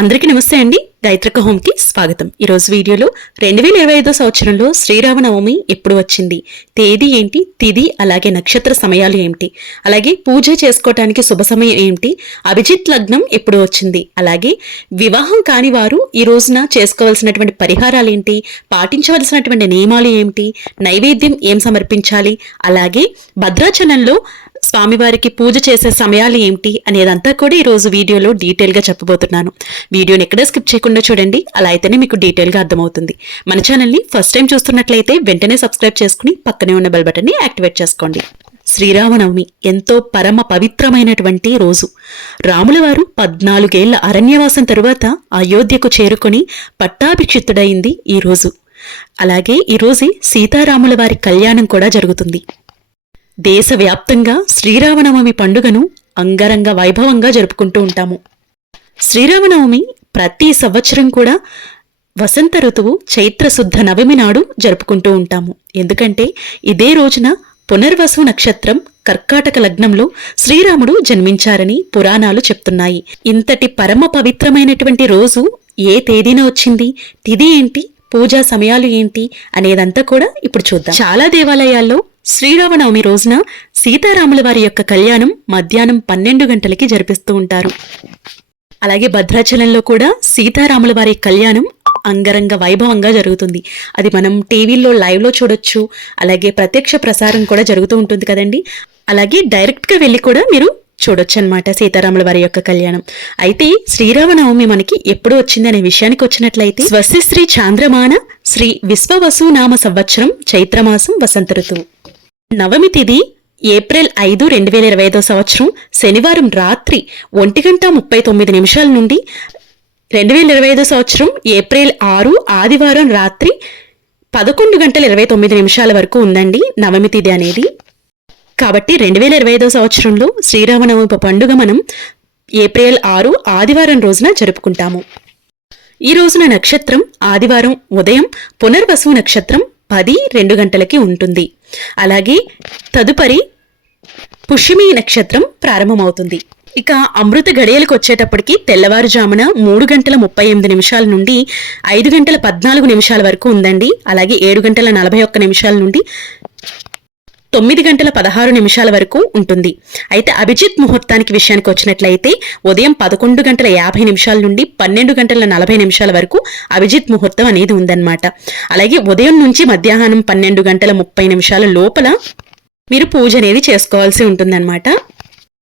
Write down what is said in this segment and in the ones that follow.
అందరికీ నమస్తే అండి. గాయత్రిక హోమ్కి స్వాగతం. ఈరోజు వీడియోలో 2025 సంవత్సరంలో శ్రీరామనవమి ఎప్పుడు వచ్చింది, తేదీ ఏంటి, తిథి అలాగే నక్షత్ర సమయాలు ఏమిటి, అలాగే పూజ చేసుకోవటానికి శుభ సమయం ఏమిటి, అభిజిత్ లగ్నం ఎప్పుడు వచ్చింది, అలాగే వివాహం కాని వారు ఈ రోజున చేసుకోవాల్సినటువంటి పరిహారాలు ఏంటి, పాటించవలసినటువంటి నియమాలు ఏమిటి, నైవేద్యం ఏం సమర్పించాలి, అలాగే భద్రాచలంలో స్వామివారికి పూజ చేసే సమయాలు ఏమిటి అనేదంతా కూడా ఈరోజు వీడియోలో డీటెయిల్గా చెప్పబోతున్నాను. వీడియోని ఎక్కడ స్కిప్ చేయకుండా చూడండి, అలా అయితేనే మీకు డీటెయిల్గా అర్థమవుతుంది. మన ఛానల్ని ఫస్ట్ టైం చూస్తున్నట్లయితే వెంటనే సబ్స్క్రైబ్ చేసుకుని పక్కనే ఉన్న బెల్ బటన్ని యాక్టివేట్ చేసుకోండి. శ్రీరామనవమి ఎంతో పరమ పవిత్రమైనటువంటి రోజు. రాముల వారు 14 ఏళ్ల అరణ్యవాసం తరువాత అయోధ్యకు చేరుకొని పట్టాభిషిక్తుడైంది ఈ రోజు. అలాగే ఈరోజు సీతారాముల వారి కళ్యాణం కూడా జరుగుతుంది. దేశవ్యాప్తంగా శ్రీరామనవమి పండుగను అంగరంగ వైభవంగా జరుపుకుంటూ ఉంటాము. శ్రీరామనవమి ప్రతి సంవత్సరం కూడా వసంత ఋతువు చైత్రశుద్ధ నవమి నాడు జరుపుకుంటూ ఉంటాము. ఎందుకంటే ఇదే రోజున పునర్వసు నక్షత్రం కర్కాటక లగ్నంలో శ్రీరాముడు జన్మించారని పురాణాలు చెప్తున్నాయి. ఇంతటి పరమ పవిత్రమైనటువంటి రోజు ఏ తేదీన వచ్చింది, తిథి ఏంటి, పూజా సమయాలు ఏంటి అనేదంతా కూడా ఇప్పుడు చూద్దాం. చాలా దేవాలయాల్లో శ్రీరామనవమి రోజున సీతారాముల వారి యొక్క కళ్యాణం మధ్యాహ్నం 12 గంటలకి జరిపిస్తూ ఉంటారు. అలాగే భద్రాచలంలో కూడా సీతారాముల వారి కళ్యాణం అంగరంగ వైభవంగా జరుగుతుంది. అది మనం టీవీల్లో లైవ్లో చూడొచ్చు. అలాగే ప్రత్యక్ష ప్రసారం కూడా జరుగుతూ ఉంటుంది కదండి. అలాగే డైరెక్ట్గా వెళ్ళి కూడా మీరు చూడొచ్చు అనమాట సీతారాముల వారి యొక్క కళ్యాణం. అయితే శ్రీరామనవమి మనకి ఎప్పుడు వచ్చింది అనే విషయానికి వచ్చినట్లయితే స్వస్తి శ్రీ చాంద్రమాన శ్రీ విశ్వవసు నామ సంవత్సరం చైత్రమాసం వసంత ఋతువు. నవమి తిథి ఏప్రిల్ 5, 2025 సంవత్సరం శనివారం రాత్రి 1:39 నుండి 2025 సంవత్సరం ఏప్రిల్ 6 ఆదివారం రాత్రి 11:29 వరకు ఉందండి నవమి తిథి అనేది. కాబట్టి 2025 సంవత్సరంలో శ్రీరామనవమి పండుగ మనం ఏప్రిల్ 6 ఆదివారం రోజున జరుపుకుంటాము. ఈ రోజున నక్షత్రం ఆదివారం ఉదయం పునర్వసు నక్షత్రం 10:02 గంటలకి ఉంటుంది. అలాగే తదుపరి పుష్యమి నక్షత్రం ప్రారంభమవుతుంది. ఇక అమృత గడియలకు వచ్చేటప్పటికి తెల్లవారుజామున 3:38 నుండి 5:14 వరకు ఉందండి. అలాగే 7:41 నుండి 9:16 వరకు ఉంటుంది. అయితే అభిజిత్ ముహూర్తానికి విషయానికి వచ్చినట్లయితే ఉదయం 11:50 నుండి 12:40 వరకు అభిజిత్ ముహూర్తం అనేది ఉందన్నమాట. అలాగే ఉదయం నుంచి మధ్యాహ్నం 12:30 లోపల మీరు పూజ అనేది చేసుకోవాల్సి ఉంటుందన్నమాట.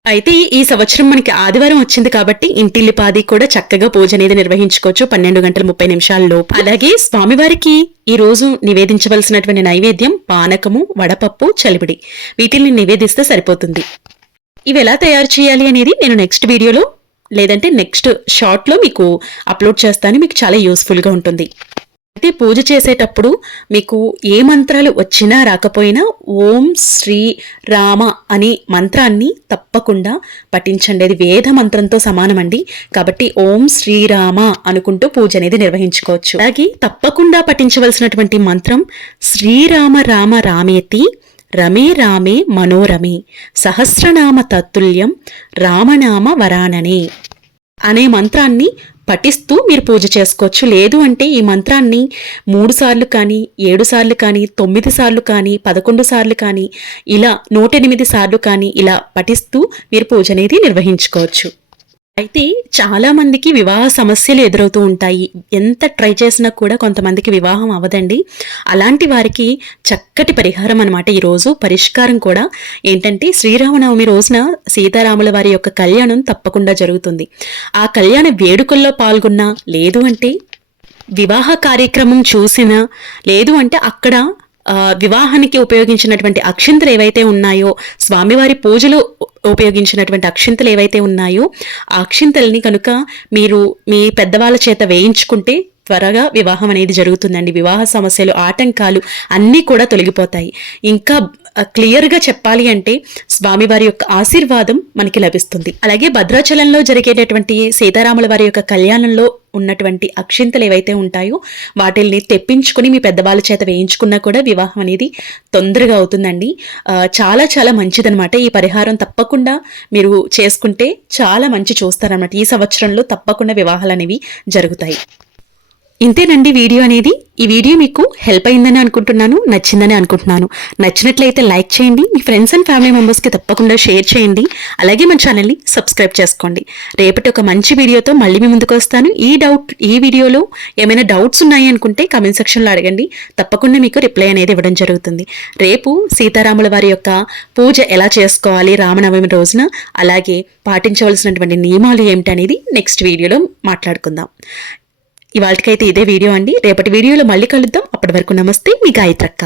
అయితే ఈ సంవత్సరం మనకి ఆదివారం వచ్చింది కాబట్టి ఇంటిల్లిపాది కూడా చక్కగా పూజ అనేది నిర్వహించుకోవచ్చు 12:30 లోపు. అలాగే స్వామివారికి ఈ రోజు నివేదించవలసినటువంటి నైవేద్యం పానకము, వడపప్పు, చలివిడి వీటిని నివేదిస్తే సరిపోతుంది. ఇవి ఎలా తయారు చేయాలి అనేది నేను నెక్స్ట్ వీడియోలో లేదంటే నెక్స్ట్ షార్ట్లో మీకు అప్లోడ్ చేస్తాను. మీకు చాలా యూస్ఫుల్గా ఉంటుంది. అయితే పూజ చేసేటప్పుడు మీకు ఏ మంత్రాలు వచ్చినా రాకపోయినా ఓం శ్రీ రామ అనే మంత్రాన్ని తప్పకుండా పఠించండి. అది వేద మంత్రంతో సమానమండి. కాబట్టి ఓం శ్రీరామ అనుకుంటూ పూజ అనేది నిర్వహించుకోవచ్చు. అలాగే తప్పకుండా పఠించవలసినటువంటి మంత్రం శ్రీరామ రామ రామేతి రమే రామే మనోరమే సహస్రనామ తత్తుల్యం రామనామ వరాననే అనే మంత్రాన్ని పఠిస్తూ మీరు పూజ చేసుకోవచ్చు. లేదు అంటే ఈ మంత్రాన్ని 3 సార్లు కానీ 7 సార్లు కానీ 9 సార్లు కానీ 11 సార్లు కానీ ఇలా 108 సార్లు కానీ ఇలా పఠిస్తూ మీరు పూజ అనేది నిర్వహించుకోవచ్చు. అయితే చాలా మందికి వివాహ సమస్యలు ఎదురవుతూ ఉంటాయి. ఎంత ట్రై చేసినా కూడా కొంతమందికి వివాహం అవ్వదండి. అలాంటి వారికి చక్కటి పరిహారం అన్నమాట ఈరోజు. పరిష్కారం కూడా ఏంటంటే శ్రీరామనవమి రోజున సీతారాముల వారి యొక్క కళ్యాణం తప్పకుండా జరుగుతుంది. ఆ కళ్యాణ వేడుకల్లో పాల్గొన్నా, లేదు అంటే వివాహ కార్యక్రమం చూసినా, లేదు అంటే అక్కడ వివాహానికి ఉపయోగించినటువంటి అక్షింతలు ఏవైతే ఉన్నాయో, స్వామివారి పూజలు ఉపయోగించినటువంటి అక్షింతలు ఏవైతే ఉన్నాయో ఆ అక్షింతల్ని కనుక మీరు మీ పెద్దవాళ్ళ చేత వేయించుకుంటే త్వరగా వివాహం అనేది జరుగుతుందండి. వివాహ సమస్యలు, ఆటంకాలు అన్నీ కూడా తొలగిపోతాయి. ఇంకా క్లియర్గా చెప్పాలి అంటే స్వామివారి యొక్క ఆశీర్వాదం మనకి లభిస్తుంది. అలాగే భద్రాచలంలో జరిగేటటువంటి సీతారాముల వారి యొక్క కళ్యాణంలో ఉన్నటువంటి అక్షింతలు ఏవైతే ఉంటాయో వాటిల్ని తెప్పించుకుని మీ పెద్దవాళ్ళ చేత వేయించుకున్నా కూడా వివాహం అనేది తొందరగా అవుతుందండి. చాలా చాలా మంచిదనమాట. ఈ పరిహారం తప్పకుండా మీరు చేసుకుంటే చాలా మంచి చూస్తారనమాట. ఈ సంవత్సరంలో తప్పకుండా వివాహాలు అనేవి జరుగుతాయి. ఇంతేనండి వీడియో అనేది. ఈ వీడియో మీకు హెల్ప్ అయిందని అనుకుంటున్నాను, నచ్చిందని అనుకుంటున్నాను. నచ్చినట్లయితే లైక్ చేయండి, మీ ఫ్రెండ్స్ అండ్ ఫ్యామిలీ మెంబర్స్కి తప్పకుండా షేర్ చేయండి. అలాగే మన ఛానల్ని సబ్స్క్రైబ్ చేసుకోండి. రేపటి ఒక మంచి వీడియోతో మళ్ళీ మీ ముందుకు వస్తాను. ఈ వీడియోలో ఏమైనా డౌట్స్ ఉన్నాయి అనుకుంటే కామెంట్ సెక్షన్లో అడగండి, తప్పకుండా మీకు రిప్లై అనేది ఇవ్వడం జరుగుతుంది. రేపు సీతారాముల వారి యొక్క పూజ ఎలా చేసుకోవాలి రామనవమి రోజున, అలాగే పాటించవలసినటువంటి నియమాలు ఏమిటి అనేది నెక్స్ట్ వీడియోలో మాట్లాడుకుందాం. ఇవాళకైతే ఇదే వీడియో అండి. రేపటి వీడియోలో మళ్ళీ కలుద్దాం. అప్పటి వరకు నమస్తే, మీ గాయత్రక్క.